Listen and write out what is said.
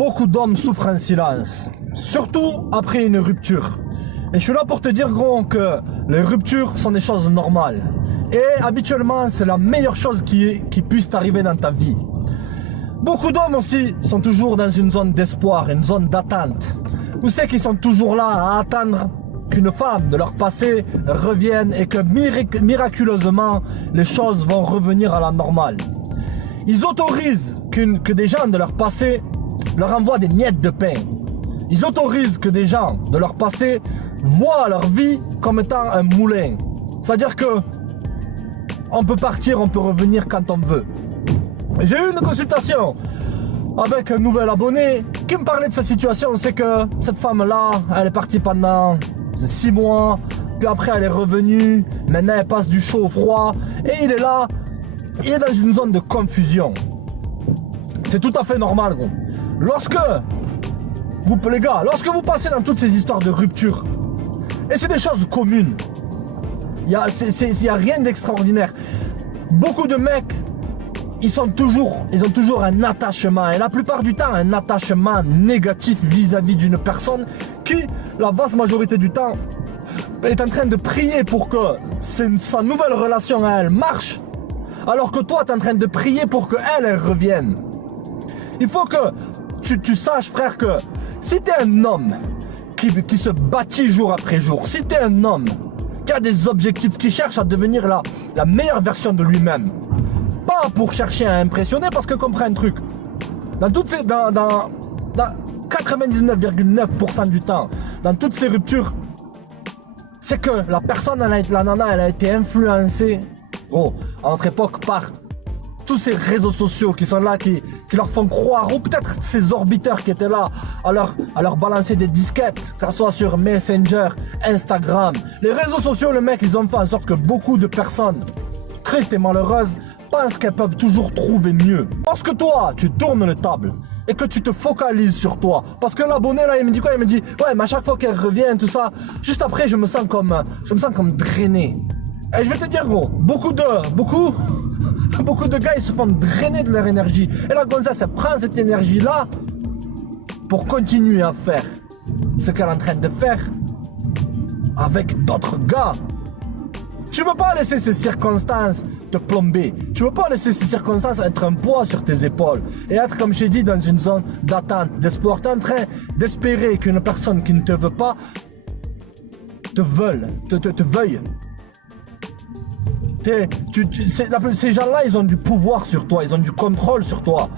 Beaucoup d'hommes souffrent en silence, surtout après une rupture. Et je suis là pour te dire, gros, que les ruptures sont des choses normales. Et habituellement, c'est la meilleure chose qui puisse t'arriver dans ta vie. Beaucoup d'hommes aussi sont toujours dans une zone d'espoir, une zone d'attente. Vous savez qu'ils sont toujours là à attendre qu'une femme de leur passé revienne et que miraculeusement, les choses vont revenir à la normale. Ils autorisent que des gens de leur passé leur envoient des miettes de pain. Ils autorisent que des gens de leur passé voient leur vie comme étant un moulin. C'est-à-dire que on peut partir, on peut revenir quand on veut. J'ai eu une consultation avec un nouvel abonné qui me parlait de sa situation. C'est que cette femme-là, elle est partie pendant 6 mois, puis après elle est revenue, maintenant elle passe du chaud au froid, et il est là, il est dans une zone de confusion. C'est tout à fait normal, gros. Les gars, lorsque vous passez dans toutes ces histoires de rupture, et c'est des choses communes, il n'y a rien d'extraordinaire. Beaucoup de mecs, ils ont toujours un attachement, et la plupart du temps, un attachement négatif vis-à-vis d'une personne qui, la vaste majorité du temps, est en train de prier pour que sa nouvelle relation à elle marche, alors que toi, tu es en train de prier pour qu'elle revienne. Il faut que tu saches, frère, que si tu es un homme qui se bâtit jour après jour, si tu es un homme qui a des objectifs, qui cherche à devenir la meilleure version de lui-même, pas pour chercher à impressionner, parce que comprends un truc, dans 99,9% du temps, dans toutes ces ruptures, c'est que la personne, la nana, elle a été influencée, à notre époque, par tous ces réseaux sociaux qui sont là, qui leur font croire, ou peut-être ces orbiteurs qui étaient là à leur balancer des disquettes, que ce soit sur Messenger, Instagram. Les réseaux sociaux, les mecs, ils ont fait en sorte que beaucoup de personnes tristes et malheureuses pensent qu'elles peuvent toujours trouver mieux. Lorsque toi, tu tournes le table et que tu te focalises sur toi, parce que l'abonné là, il me dit quoi? Il me dit, ouais, mais à chaque fois qu'elle revient, tout ça, juste après, je me sens comme drainé. Et je vais te dire, gros, beaucoup de gars, ils se font drainer de leur énergie. Et la gonzesse, elle prend cette énergie-là pour continuer à faire ce qu'elle est en train de faire avec d'autres gars. Tu ne peux pas laisser ces circonstances te plomber. Tu ne peux pas laisser ces circonstances être un poids sur tes épaules et être, comme je t'ai dit, dans une zone d'attente, d'espoir. Tu es en train d'espérer qu'une personne qui ne te veut pas te veuille. Ces gens-là, ils ont du pouvoir sur toi, ils ont du contrôle sur toi.